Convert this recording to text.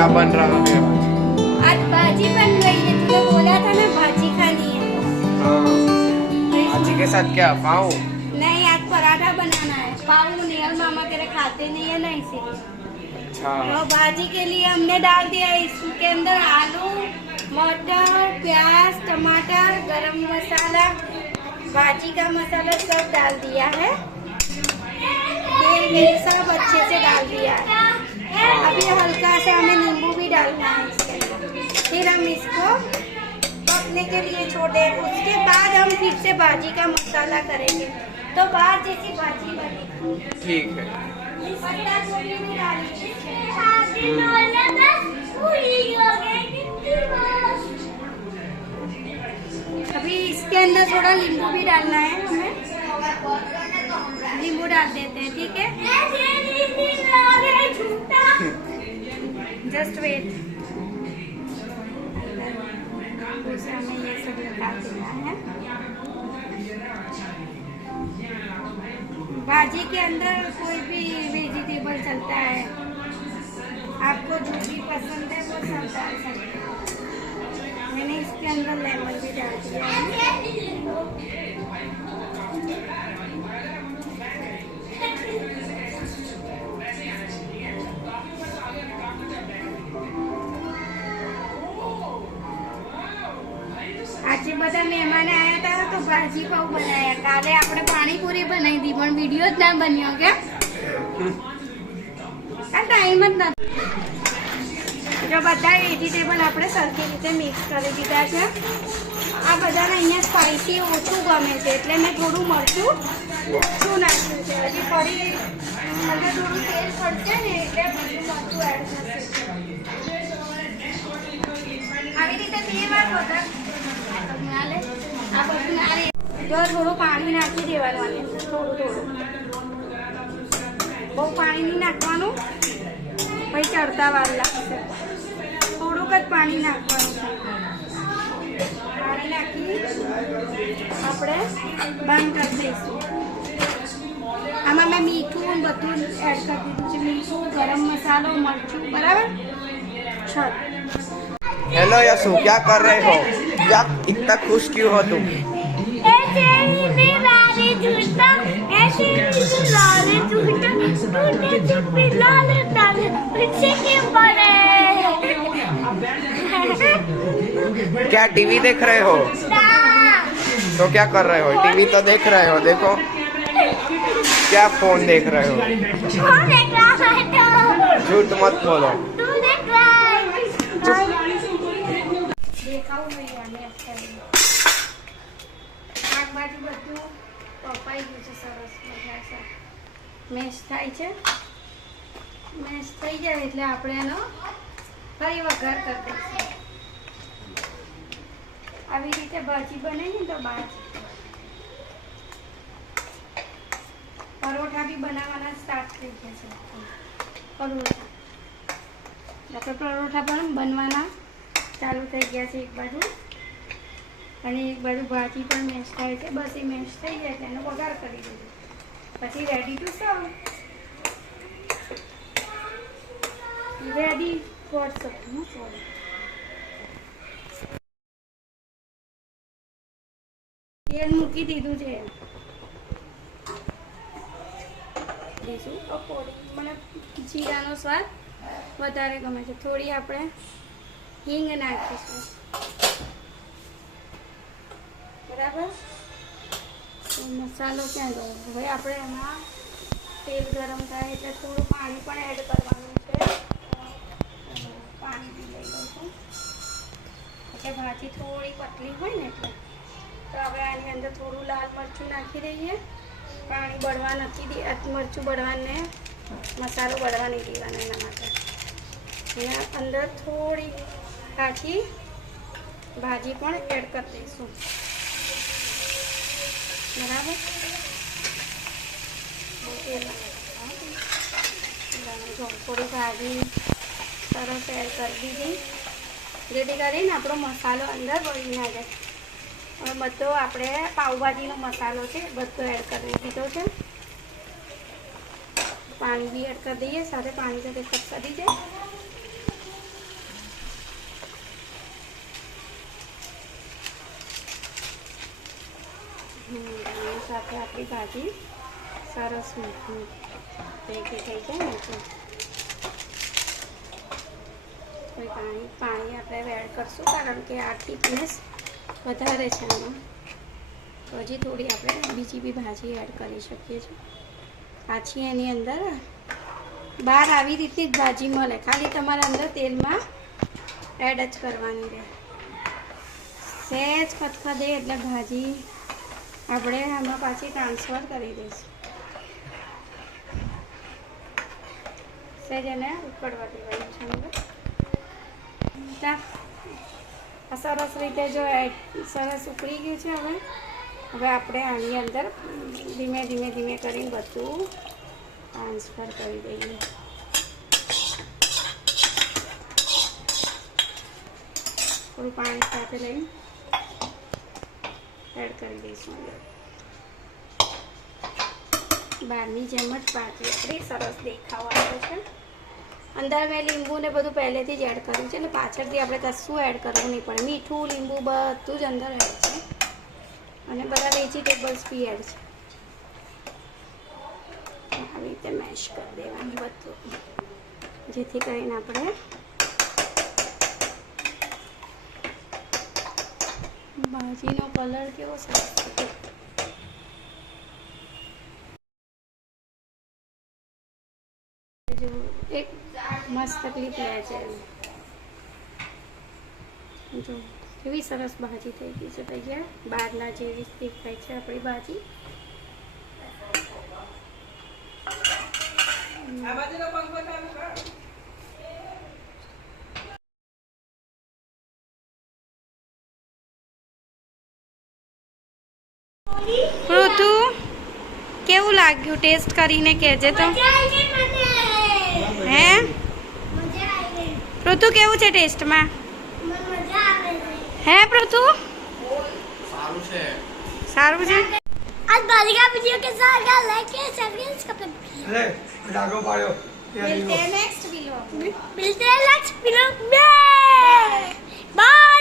क्या बन रहा है आज भाजी बन रही है। तूने बोला था ना भाजी खानी है। हाँ, भाजी के साथ क्या पाव? नहीं, आज पराठा बनाना है। पाव नियर मामा तेरे खाते नहीं है ना, इसीलिए। अच्छा तो भाजी के लिए हमने डाल दिया इसके अंदर आलू, मटर, प्याज, टमाटर, गरम मसाला, भाजी का मसाला सब डाल दिया है। तेल वेल सब अच्छे से डाल दिया है। अभी हल्का सा हमें नींबू भी डालना है इसके अंदर। फिर हम इसको पकने के लिए छोड़े। उसके बाद हम फिर से भाजी का मसाला करेंगे, तो बाहर जैसी भाजी बनेगी। ठीक है। पत्ता गोभी भी डालेंगे। अभी इसके अंदर थोड़ा नींबू भी डालना है हमें। नींबू डाल देते हैं, ठीक है। Just wait. उसे हमें ये सब लगा देना है। भाजी के अंदर कोई भी वेजिटेबल चलता है, आपको जो भी पसंद है वो सब डाल सकते हैं। मैंने इसके अंदर लेमन भी डाल दिया है। આજે બધા મહેમાન આવ્યા હતા તો ભાજી પાવ બનાવ્યા. કાલે આપણે પાણીપુરી બનાવી હતી પણ વિડીયો જ ના બન્યો કે આ ટાઈમ જ નથી. જો બધા વેજીટેબલ આપણે સરખી રીતે મિક્સ કરી દીધા છે. આ બધાને અહીંયા સ્પાઈસી ઓછું ગમે છે એટલે મેં થોડું મરચું ઓછું નાખ્યું છે. હજી ફરી મને થોડું તેલ પડશે ને એટલે બધું મરચું એડ થશે. આવી રીતે 2 વાર બધા આ બધું ના રે. જો થોડું પાણી નાખી દેવાનું આને, થોડું બહુ પાણી નહીં નાખવાનું, પછી ચડતા વાર લાગશે. થોડુંક જ પાણી નાખવાનું છે. પાણી નાખી આપણે બંધ કરી દઈશું. આમાં મેં મીઠું બધું એડ કરી દીધું છે. મીઠું, ગરમ મસાલો, મરચું, બરાબર. ચલ. हेलो यशु, क्या कर रहे हो? क्या इतना खुश क्यों हो तुम? क्या टीवी देख रहे हो? तो क्या कर रहे हो? टीवी तो देख रहे हो, देखो. क्या फोन देख रहे हो? झूठ मत बोलो. દેખાવું નહીં આને અત્યારે. શાકભાજી બધું પપાઈ ગયું છે સરસ મજા. મેશ થાય છે. મેશ થઈ જાય એટલે આપણે એનો ફરી વઘાર કરી દઈશું. આવી રીતે ભાજી બનાવીએ તો પરોઠા બી બનાવવાના સ્ટાર્ટ થઈ ગયા છે. પરોઠા પણ બનવાના ચાલુ થઈ ગયા છે એક બાજુ, અને એક બાજુ ભાજી પણ મેશ થાય છે. બસ એ મેશ થઈ જાય એટલે એનો વઘાર કરી દીધો, પછી રેડી ટુ સર્વ. રેડી ફોર સર્વ. તેલ મૂકી દીધું છે. મને જીરાનો સ્વાદ વધારે ગમે છે. થોડી આપણે હિંગ નાખીશું, બરાબર. મસાલો ક્યાં ગયો? હવે આપણે એમાં તેલ ગરમ થાય એટલે થોડું પાણી પણ એડ કરવાનું છે. પાણી બી લઈ લઉં છું એટલે ભાજી થોડી પતલી હોય ને એટલે. તો હવે આની અંદર થોડું લાલ મરચું નાખી દઈએ. પાણી બળવા નથી દે, મરચું બળવાને મસાલો બળવા નહીં દેવાનો એના માટે. અને અંદર થોડી કાચી ભાજી પણ એડ કરી દઈશું, બરાબર. થોડી ભાજી સરસ એડ કરી દીધી, જેથી કરીને આપણો મસાલો અંદર બળી ના જાય. હવે બધો આપણે પાવભાજીનો મસાલો છે બધો એડ કરી દીધો છે. પાણી બી એડ કરી દઈએ, સાથે પાણી સાથે કપ કરી દઈએ. આની સાથે આપણી ભાજી સરસ ભેગી થઈ જાય ને તો પાણી આપણે એડ કરશું કારણ કે આ થિકનેસ વધારે છે આમાં. તો હજી થોડી આપણે બીજી બી ભાજી એડ કરી શકીએ છીએ. પાછી એની અંદર બહાર આવી રીતની જ ભાજી મળે, ખાલી તમારે અંદર તેલમાં એડ જ કરવાની રહે. સહેજ ખદખદે એટલે ભાજી આપણે આમાં પાછી ટ્રાન્સફર કરી દઈશું. સહેજ એને ઉકળવા દેવાનું છે અંદર. સરસ રીતે જો સરસ ઉકળી ગયું છે. હવે આપણે આની અંદર ધીમે ધીમે કરીને બધું ટ્રાન્સફર કરી દઈએ. થોડું પાણી સાથે લઈને એડ કરી દઈશું. બહારની જેમ જ ભાજી આપણી સરસ દેખાવ આવે છે. અંદર મેં લીંબુ ને બધું પહેલેથી જ એડ કર્યું છે એટલે પાછળથી આપણે કશું એડ કરવું નહીં પડે. મીઠું, લીંબુ બધું જ અંદર એડ છે અને બધા વેજીટેબલ્સ બી એડ છે. આવી રીતે મેશ કરી દેવાનું બધું, જેથી કરીને આપણે ભાજીનો કલર કેવો સરસ છે. એક મસ્ત ક્લિપ લે છે. જો કેવી સરસ ભાજી થઈ ગઈ છે તૈયાર. બહારના જેવી દેખાય છે આપણી ભાજી. ઋતુ કેવું લાગ્યું ટેસ્ટ કરીને કહેજે તો. હે ઋતુ કેવું છે ટેસ્ટમાં? હે ऋतु સારું છે. સારું છે. आज बाली का वीडियो के साथ लाइक किया सब्सक्राइब कर અરે ડાગો પાડ્યો. મિલતે નેક્સ્ટ વિડિયો. मिलते हैं नेक्स्ट वीडियो में बाय.